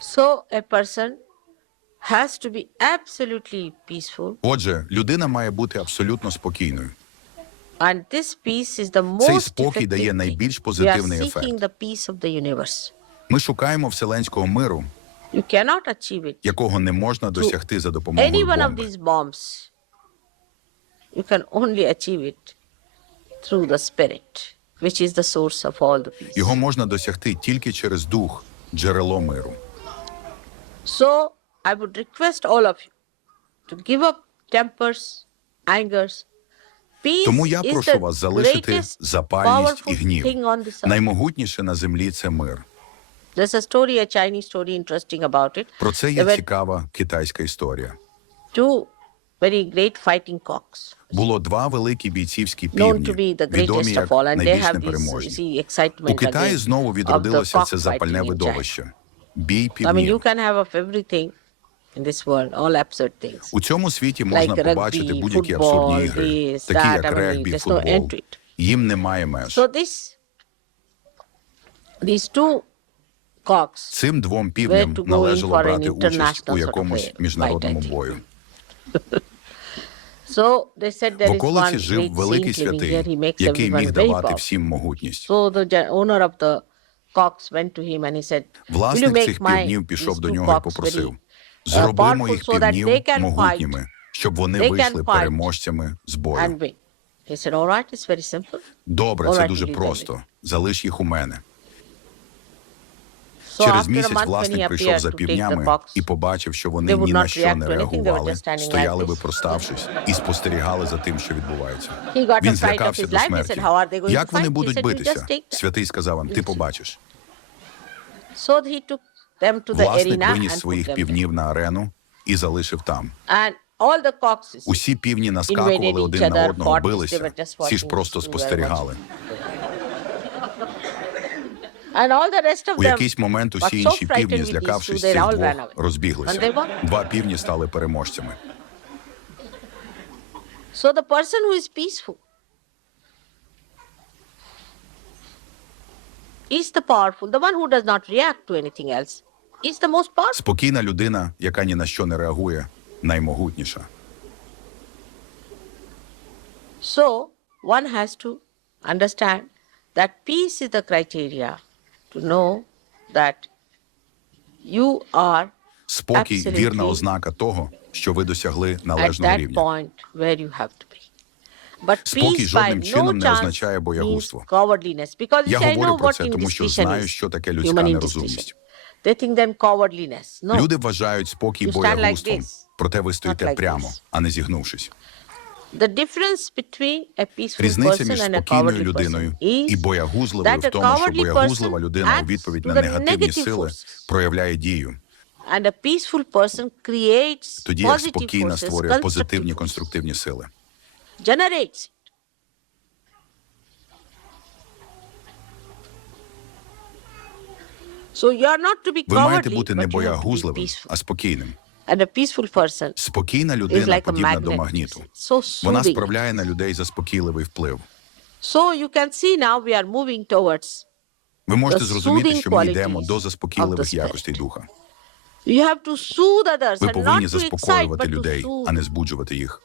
So a person has to be absolutely peaceful, Отже, людина має бути абсолютно спокійною. and this peace is the most Цей спокій дає найбільш позитивний ефект. the peace of the universe. Ми шукаємо вселенського миру, You cannot achieve it. якого не можна досягти за допомогою Any one of бомби. these bombs, you can only achieve it through the spirit, which is the source of all the peace. Його можна досягти тільки через дух, джерело миру. So I would request all of you to give up tempers, angers. Тому я прошу вас залишити запальність і гнів. Наймогутніше на землі це мир. There's a story, a Chinese story interesting about it. Про це є цікава китайська історія. two very great fighting cocks, Було два великі бійцівські півні, відомі як найбільш непереможні. У Китаї знову відродилося це запальне видовище. I mean, you can have of everything in this world, all absurd things. У цьому світі можна Like побачити rugby, будь-які football, абсурдні ігри, this, такі that, як I mean, регбі, no футбол. it. Їм немає меж. So this, these two cocks Цим двом півням належало брати участь у sort of якомусь міжнародному бою. So they said there В is one околиці жив великий святий, який міг давати всім могутність. So the owner of the cocks went to him and he said, "Will you Власник цих півнів пішов до нього і попросив: зроби моїх півнів могутніми, щоб вони вийшли переможцями з бою. and win?" He said, "All right, it's very simple." Добре, це дуже просто. Залиш їх у мене. Через місяць власник прийшов за півнями і побачив, що вони ні на що не реагували, стояли випроставшись і спостерігали за тим, що відбувається. Він злякався до смерті. said, "How are they going to Як вони будуть битися? just take them." Святий сказав вам, ти побачиш. Власник виніс своїх півнів на арену і залишив там. Усі півні наскакували один на одного, билися. Всі ж просто спостерігали. and all the rest of У them якийсь момент усі інші півні, злякавшись цих двох, розбіглися. Два півні стали переможцями. So the person who is peaceful is the powerful. The one who does not react to anything else is the most powerful. Спокійна людина, яка ні на що не реагує, наймогутніша. So one has to understand that peace is the criteria to know that you are Спокій вірна ознака того, що ви досягли належного рівня. Спокій жодним чином не означає боягузтво. Я говорю про це, тому що знаю, що таке людська нерозумність. Люди вважають спокій боягузтвом, проте ви стоїте прямо, а не зігнувшись. Різниця між спокійною людиною і боягузливою в тому, що боягузлива людина у відповідь на негативні сили проявляє дію. Тоді як спокійна створює позитивні конструктивні сили. Ви маєте бути не боягузливим, а спокійним. And a peaceful person Спокійна is людина подібна до магніту. So Вона справляє на людей заспокійливий вплив. So you can see now we are moving towards. Ви можете зрозуміти, що ми йдемо до заспокійливих якостей духа. You have to soothe others Ви повинні заспокоювати людей, а не збуджувати їх.